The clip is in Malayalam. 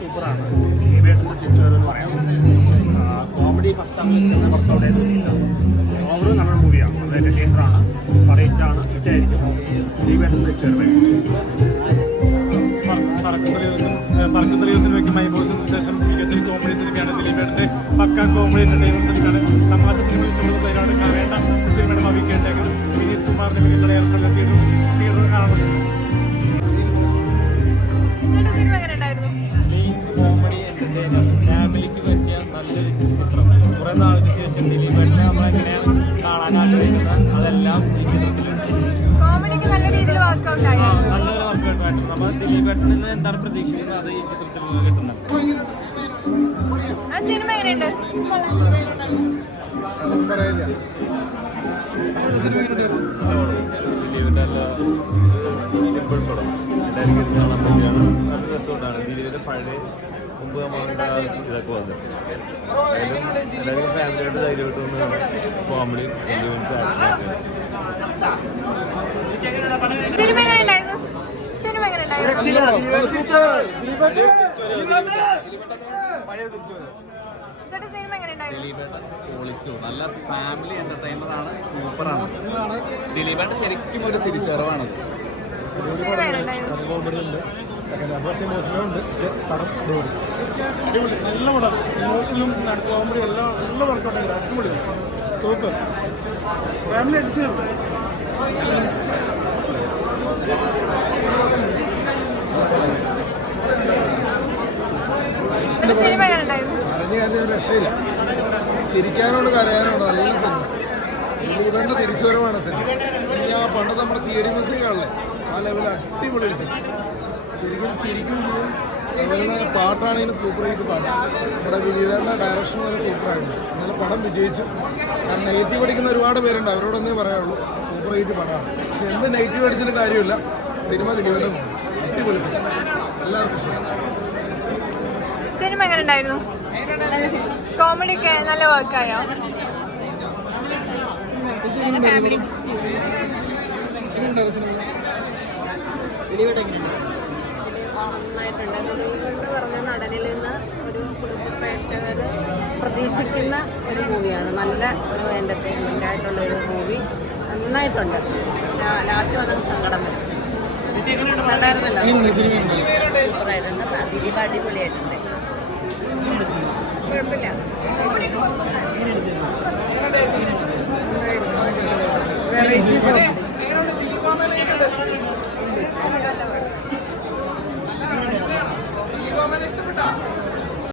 സൂപ്പറാണ്. ദിലീപേട്ടൻ്റെ തിരിച്ചുവരവെന്ന് പറയാം. കോമഡി ഫസ്റ്റ് ഹാഫ് വെച്ചാൽ കുറച്ചുകൂടെ ഓവർ നമ്മുടെ മൂവിയാണ്. അതായത് തിയേറ്ററാണ്, പറയിട്ടാണ്, ഹിറ്റായിരിക്കും. ദിലീപേട്ടൻ്റെ തിരിച്ചുവരവ് പറക്കുന്ന സിനിമയ്ക്ക് മൈബോസിന് ശേഷം മികച്ച കോമഡി സിനിമയാണ്. ദിലീപേട്ടൻ്റെ പക്ക കോമഡി എൻ്റർടൈൻമെൻറ്റ് സിനിമയാണ്. തമാശ സിനിമയിൽ ശ്രമിക്കുന്നതിനാണ് കാണേണ്ട സിനിമയുടെ ഭാവി കേട്ടേക്കും. വിനീത് കുമാറിൻ്റെ മികച്ച ഡയറക്ഷൻ തിയേറ്ററിൽ കാണാൻ പറ്റും. കോമഡി എൻ്റർടൈനർ ഫാമിലിക്ക് പറ്റിയ നല്ലൊരു ചിത്രം. കുറേ നാളിന് ശേഷം ദിലീപേട്ടനെ നമ്മളെങ്ങനെയാണ് കാണാൻ ആഗ്രഹിക്കുന്നത് അതെല്ലാം ഈ ചിത്രത്തിലുണ്ട്. നല്ലൊരു വർക്കൗട്ട് ആയിട്ടുണ്ട്. നമ്മൾ ദിലീപേട്ടനിൽ നിന്ന് എന്താണ് പ്രതീക്ഷിക്കുന്നത് അത് ഈ ചിത്രത്തിൽ കിട്ടുന്നത്. സിനിമ എങ്ങനെയുണ്ട്? ദിലീപിൻ്റെ നല്ല സിമ്പിൾ പടം എല്ലാവർക്കും ഇരുന്ന് കാണാൻ പറ്റിയാണ്. നല്ല രസമുണ്ടാണ്. ദിലീപിൻ്റെ പഴയ മുമ്പ് നമ്മളുടെ ഇതൊക്കെ വന്നിട്ട് എല്ലാവർക്കും ഫാമിലിയായിട്ട് ധൈര്യമായിട്ട് വന്ന് കോമഡി സെൻറ്റിമെൻറ്റ്സ് നല്ല ഫാമിലി എന്റർടൈനർ ആണ്. സൂപ്പറാണ്. ദിലീപേട്ട ശരിക്കും ഒരു തിരിച്ചറിവാണ്. അടിപൊളി നല്ല പടം. ഇമോഷനും കോമഡി എല്ലാം നല്ല വർക്കൗട്ടാണ്. അടിപൊളി സൂപ്പർ ഫാമിലി അടിച്ചു. പറഞ്ഞ രക്ഷയില്ല. ചിരിക്കാനുണ്ട്, കരയാനുണ്ട്. നല്ല സിനിമ. ദിലീപേട്ടൻ്റെ തിരിച്ചുവരവാണ് സിനിമ. ഇനി ആ പണ്ടത്തെ നമ്മുടെ CD മ്യൂസിക് ആണല്ലേ, ആ ലെവലിൽ അടിപൊളി സിനിമ. ശരിക്കും ചിരിക്കും ചെയ്യും. അതുപോലെ പാട്ടാണെങ്കിലും സൂപ്പർ ഹിറ്റ് പാട്ട്. നമ്മുടെ വിനീതൻ്റെ ഡയറക്ഷൻ വരെ സൂപ്പറായിട്ടുണ്ട്. എന്നാലും പടം വിജയിച്ചു. കാരണം നെഗറ്റീവ് അടിക്കുന്ന ഒരുപാട് പേരുണ്ട്. അവരോടൊന്നേ പറയാനുള്ളൂ, സൂപ്പർ ഹിറ്റ് പടമാണ്. ഇനി എന്ത് നെഗറ്റീവ് അടിച്ചിട്ട് കാര്യമില്ല. സിനിമ ദിലീപേട്ടൻ അടിപൊളി സിനിമ, എല്ലാവർക്കും ഇഷ്ടം. സിനിമ എങ്ങനെ ഉണ്ടായിരുന്നു? കോമഡി ഒക്കെ നല്ല വർക്കായോ? ഫാമിലി നന്നായിട്ടുണ്ട്. ദിലീപ് പറഞ്ഞ നടനിൽ നിന്ന് ഒരു കുടുംബ പ്രേക്ഷകർ പ്രതീക്ഷിക്കുന്ന ഒരു മൂവിയാണ്. നല്ല ഒരു എൻ്റർടൈൻമെൻ്റ് ആയിട്ടുള്ള ഒരു മൂവി. നന്നായിട്ടുണ്ട്. ലാസ്റ്റ് വന്ന സങ്കടം വരും. ഉണ്ടായിരുന്നല്ലോ, സൂപ്പറായിട്ടുണ്ട്. ദിലീപ് അടിപൊളിയായിട്ടുണ്ട്. കുഴപ്പമില്ല. വെറൈറ്റി ഇഷ്ടപ്പെട്ടോ?